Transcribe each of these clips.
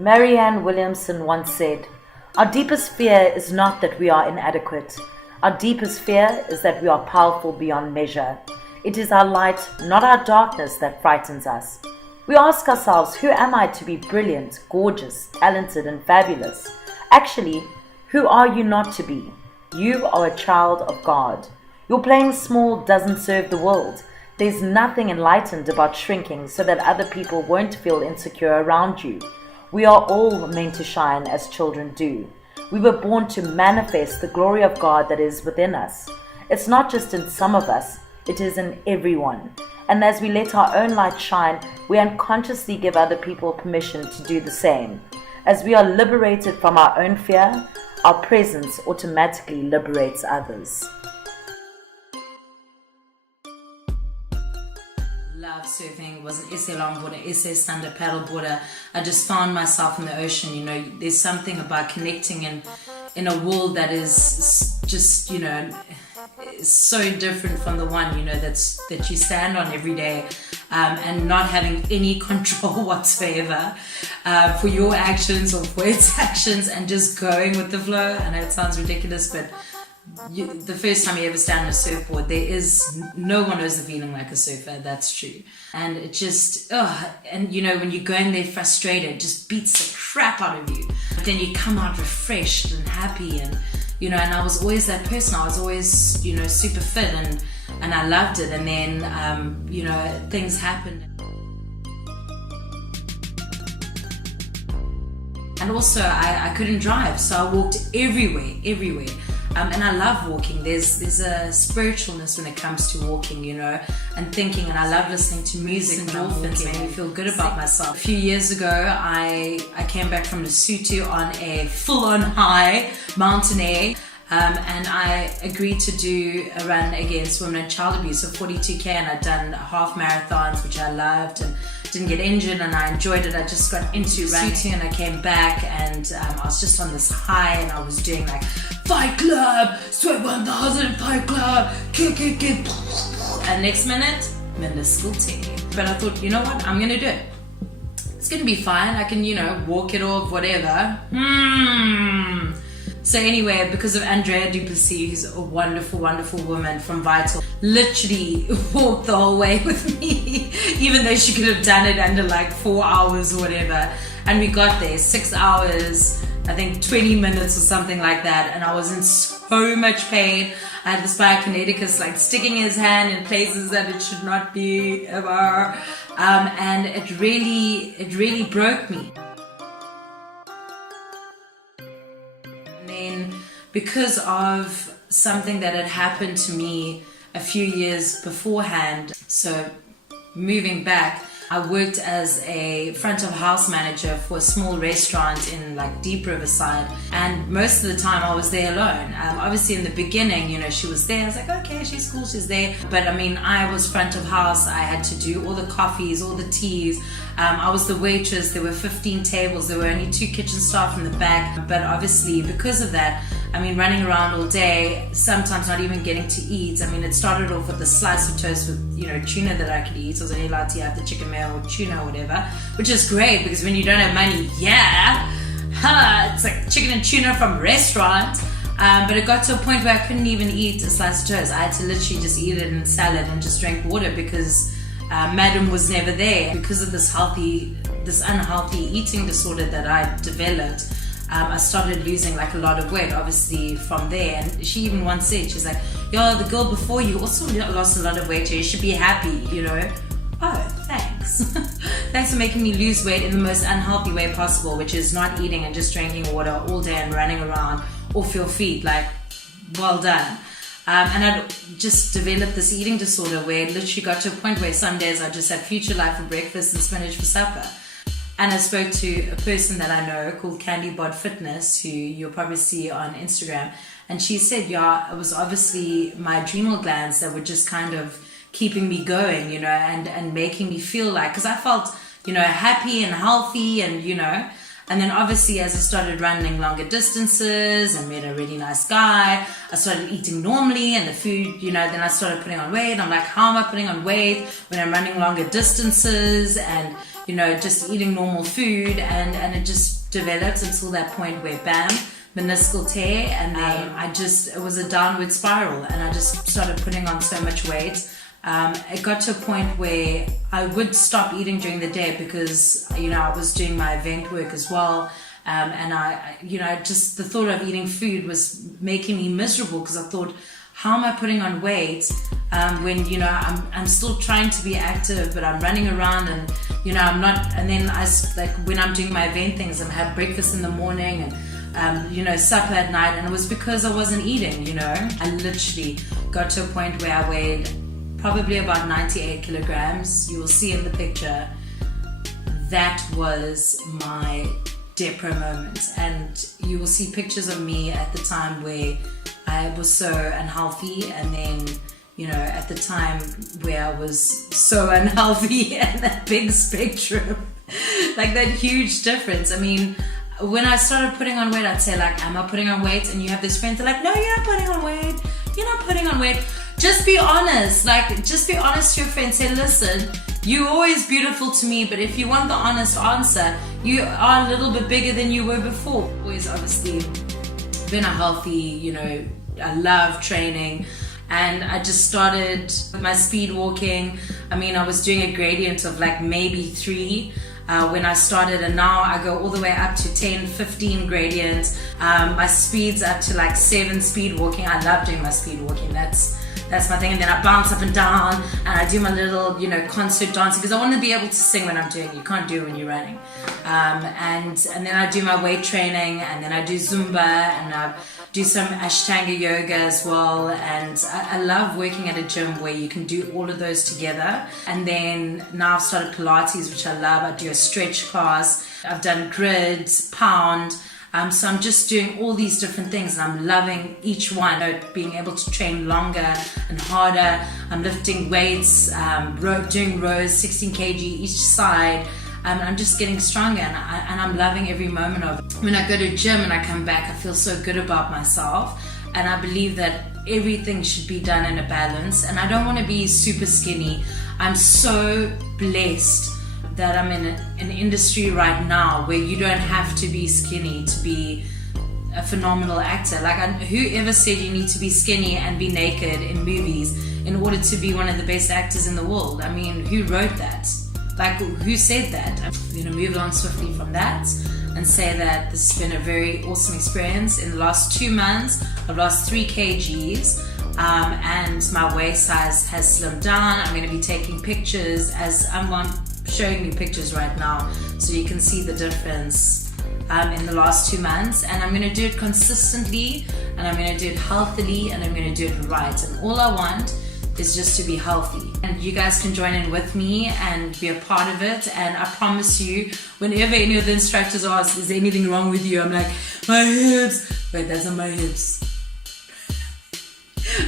Marianne Williamson once said, "Our deepest fear is not that we are inadequate. Our deepest fear is that we are powerful beyond measure. It is our light, not our darkness, that frightens us." We ask ourselves, who am I to be brilliant, gorgeous, talented, and fabulous? Actually, who are you not to be? You are a child of God. Your playing small doesn't serve the world. There's nothing enlightened about shrinking so that other people won't feel insecure around you. We are all meant to shine as children do. We were born to manifest the glory of God that is within us. It's not just in some of us, it is in everyone. And as we let our own light shine, we unconsciously give other people permission to do the same. As we are liberated from our own fear, our presence automatically liberates others. Love surfing. Was an essay longboarder, essay stand-up paddleboarder. I just found myself in the ocean. There's something about connecting in a world that is just, is so different from the one, that you stand on every day, and not having any control whatsoever for your actions or for its actions, and just going with the flow. I know it sounds ridiculous, but the first time you ever stand on a surfboard, no one knows the feeling like a surfer. That's true. And it just, and when you're going there frustrated, it just beats the crap out of you. But then you come out refreshed and happy, and and I was always that person. I was always, super fit, and I loved it. And then, things happened. And also, I couldn't drive, so I walked everywhere. And I love walking. There's a spiritualness when it comes to walking, and thinking, and I love listening to music. Endorphins make me feel good about myself. A few years ago, I came back from Lesotho on a full-on high mountain air, and I agreed to do a run against women and child abuse of 42k, and I'd done half marathons, which I loved, and didn't get injured, and I enjoyed it. I just got into running, and I came back, and I was just on this high, and I was doing like Fight Club, Sweat 1000, Fight Club, kick, and next minute, meniscal tear. But I thought, you know what, I'm gonna do it. It's gonna be fine. I can, walk it off, whatever. So anyway, because of Andrea Duplessis, who's a wonderful, wonderful woman from Vital, literally walked the whole way with me, even though she could have done it under like 4 hours or whatever. And we got there, 6 hours, I think 20 minutes or something like that. And I was in so much pain. I had this biokineticus like sticking his hand in places that it should not be ever. And it really broke me. Because of something that had happened to me a few years beforehand. So moving back, I worked as a front of house manager for a small restaurant in like Deep Riverside, and most of the time I was there alone. Obviously in the beginning, she was there. I was like, okay, she's cool, she's there. But I was front of house. I had to do all the coffees, all the teas. I was the waitress. There were 15 tables. There were only 2 kitchen staff in the back. But obviously because of that, running around all day, sometimes not even getting to eat. It started off with a slice of toast with, tuna that I could eat. I was only allowed to have the chicken mayo or tuna or whatever, which is great because when you don't have money, it's like chicken and tuna from a restaurant. But it got to a point where I couldn't even eat a slice of toast. I had to literally just eat it in salad and just drink water because Madam was never there. Because of this unhealthy eating disorder that I developed, I started losing like a lot of weight, obviously from there. And she even once said, she's like, yo, the girl before you also lost a lot of weight, you should be happy, Oh, thanks. Thanks for making me lose weight in the most unhealthy way possible, which is not eating and just drinking water all day and running around off your feet. Like, well done. And I just developed this eating disorder where it literally got to a point where some days I just had Future Life for breakfast and spinach for supper. And I spoke to a person that I know called Candy Bod Fitness, who you'll probably see on Instagram. And she said, it was obviously my adrenal glands that were just kind of keeping me going, and making me feel like, because I felt, happy and healthy and, And then obviously as I started running longer distances and met a really nice guy, I started eating normally and the food, then I started putting on weight. I'm like, how am I putting on weight when I'm running longer distances? And, just eating normal food, and it just developed until that point where bam, meniscal tear, and then it was a downward spiral, and I just started putting on so much weight. It got to a point where I would stop eating during the day because I was doing my event work as well, and I just the thought of eating food was making me miserable, because I thought, how am I putting on weight when I'm still trying to be active, but I'm running around, and I'm not. And then when I'm doing my event things, I have breakfast in the morning and supper at night, and it was because I wasn't eating. I literally got to a point where I weighed probably about 98 kilograms. You will see in the picture. That was my Depro moment, and you will see pictures of me at the time where I was so unhealthy, and then at the time where I was so unhealthy, and that big spectrum, like that huge difference. I mean, when I started putting on weight, I'd say like, am I putting on weight? And you have this friend, they're like, no, you're not putting on weight. You're not putting on weight. Just be honest. Just be honest to your friend. Say, listen, you're always beautiful to me, but if you want the honest answer, you are a little bit bigger than you were before. Always obviously been a healthy, I love training. And I just started my speed walking. I mean, I was doing a gradient of like maybe 3 when I started, and now I go all the way up to 10, 15 gradients. My speed's up to like 7 speed walking. I love doing my speed walking. That's my thing. And then I bounce up and down, and I do my little, concert dancing, because I want to be able to sing when I'm doing it. You can't do it when you're running. And then I do my weight training, and then I do Zumba, and I do some Ashtanga yoga as well. And I love working at a gym where you can do all of those together. And then now I've started Pilates, which I love. I do a stretch class. I've done grids, pound. So I'm just doing all these different things, and I'm loving each one. Being able to train longer and harder. I'm lifting weights, doing rows, 16 kg each side. I'm just getting stronger, and I'm loving every moment of it. When I go to gym and I come back, I feel so good about myself, and I believe that everything should be done in a balance. And I don't want to be super skinny. I'm so blessed that I'm in an industry right now where you don't have to be skinny to be a phenomenal actor. Like, whoever said you need to be skinny and be naked in movies in order to be one of the best actors in the world? I mean, who wrote that? Like, who said that? I'm going to move on swiftly from that and say that this has been a very awesome experience. In the last 2 months, I've lost 3 kgs. And my waist size has slimmed down. I'm going to be taking pictures as I'm showing you pictures right now, so you can see the difference in the last 2 months. And I'm going to do it consistently, and I'm going to do it healthily, and I'm going to do it right. And all I want is just to be healthy, and you guys can join in with me and be a part of it. And I promise you, whenever any of the instructors ask, is there anything wrong with you, I'm like, my hips. Wait, that's not my hips.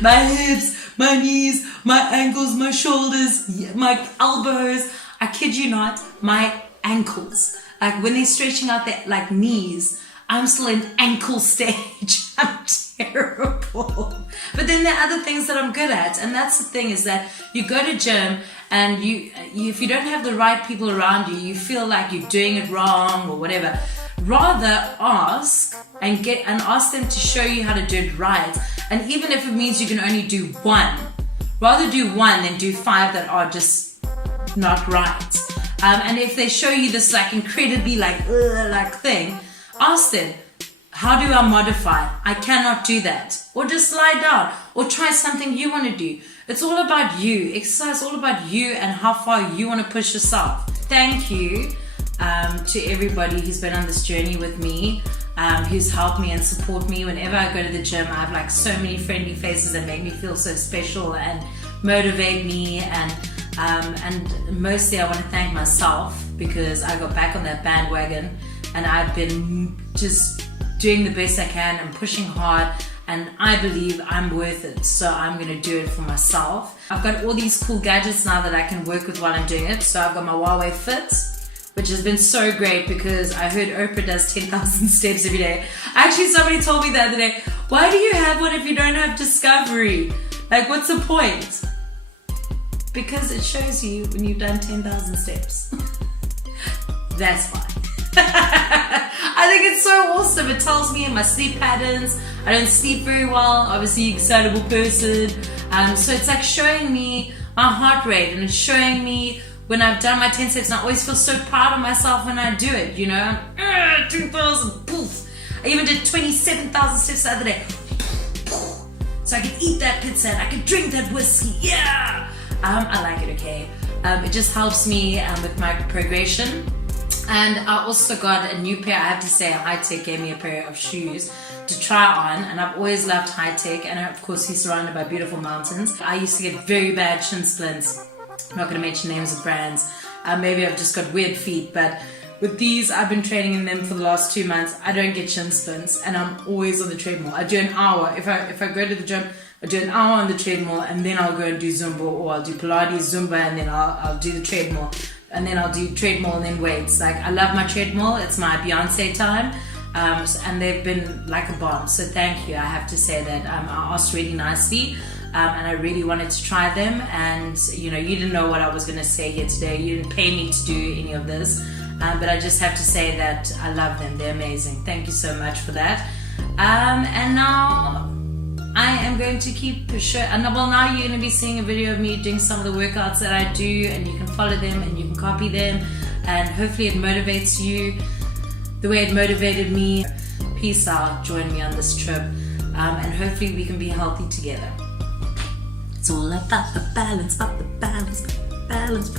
My hips, my knees, my ankles, my shoulders, my elbows. I kid you not, my ankles. Like, when they're stretching out their like knees, I'm still in ankle stage. I'm terrible. But then there are other things that I'm good at. And that's the thing, is that you go to gym, and you if you don't have the right people around you, you feel like you're doing it wrong or whatever. Rather ask and ask them to show you how to do it right. And even if it means you can only do 1, rather do 1 than do 5 that are just not right. And if they show you this like incredibly like thing, ask them, how do I modify? I cannot do that. Or just lie down, or try something you want to do. It's all about you. Exercise is all about you and how far you want to push yourself. Thank you to everybody who's been on this journey with me, who's helped me and support me. Whenever I go to the gym, I have like so many friendly faces that make me feel so special and motivate me. And mostly I want to thank myself, because I got back on that bandwagon, and I've been just doing the best I can and pushing hard, and I believe I'm worth it, so I'm going to do it for myself. I've got all these cool gadgets now that I can work with while I'm doing it. So I've got my Huawei Fit, which has been so great, because I heard Oprah does 10,000 steps every day. Actually, somebody told me the other day, why do you have one if you don't have Discovery? Like, what's the point? Because it shows you when you've done 10,000 steps. that's fine. I think it's so awesome. It tells me my sleep patterns. I don't sleep very well, obviously excitable person. So it's like showing me my heart rate, and it's showing me when I've done my 10 steps, and I always feel so proud of myself when I do it, you know. 2,000, poof. I even did 27,000 steps the other day. So I can eat that pizza and I can drink that whiskey, yeah! I like it, okay? It just helps me with my progression. And I also got a new pair. I have to say, Hi-Tec gave me a pair of shoes to try on, and I've always loved Hi-Tec, and of course he's surrounded by beautiful mountains. I used to get very bad shin splints. I'm not going to mention names of brands. Maybe I've just got weird feet, but with these, I've been training in them for the last 2 months. I don't get shin splints, and I'm always on the treadmill. I do an hour. If I go to the gym, I do an hour on the treadmill, and then I'll go and do Zumba, or I'll do Pilates, Zumba, and then I'll do the treadmill. And then I'll do treadmill and then weights. Like, I love my treadmill. It's my Beyonce time. And they've been like a bomb. So thank you. I have to say that I asked really nicely. And I really wanted to try them. And, you know, you didn't know what I was going to say here today. You didn't pay me to do any of this. But I just have to say that I love them. They're amazing. Thank you so much for that. And now I am going to keep now you're going to be seeing a video of me doing some of the workouts that I do, and you can follow them and you can copy them, and hopefully it motivates you the way it motivated me. Peace out, join me on this trip, and hopefully we can be healthy together. It's all about the balance, about the balance, balance.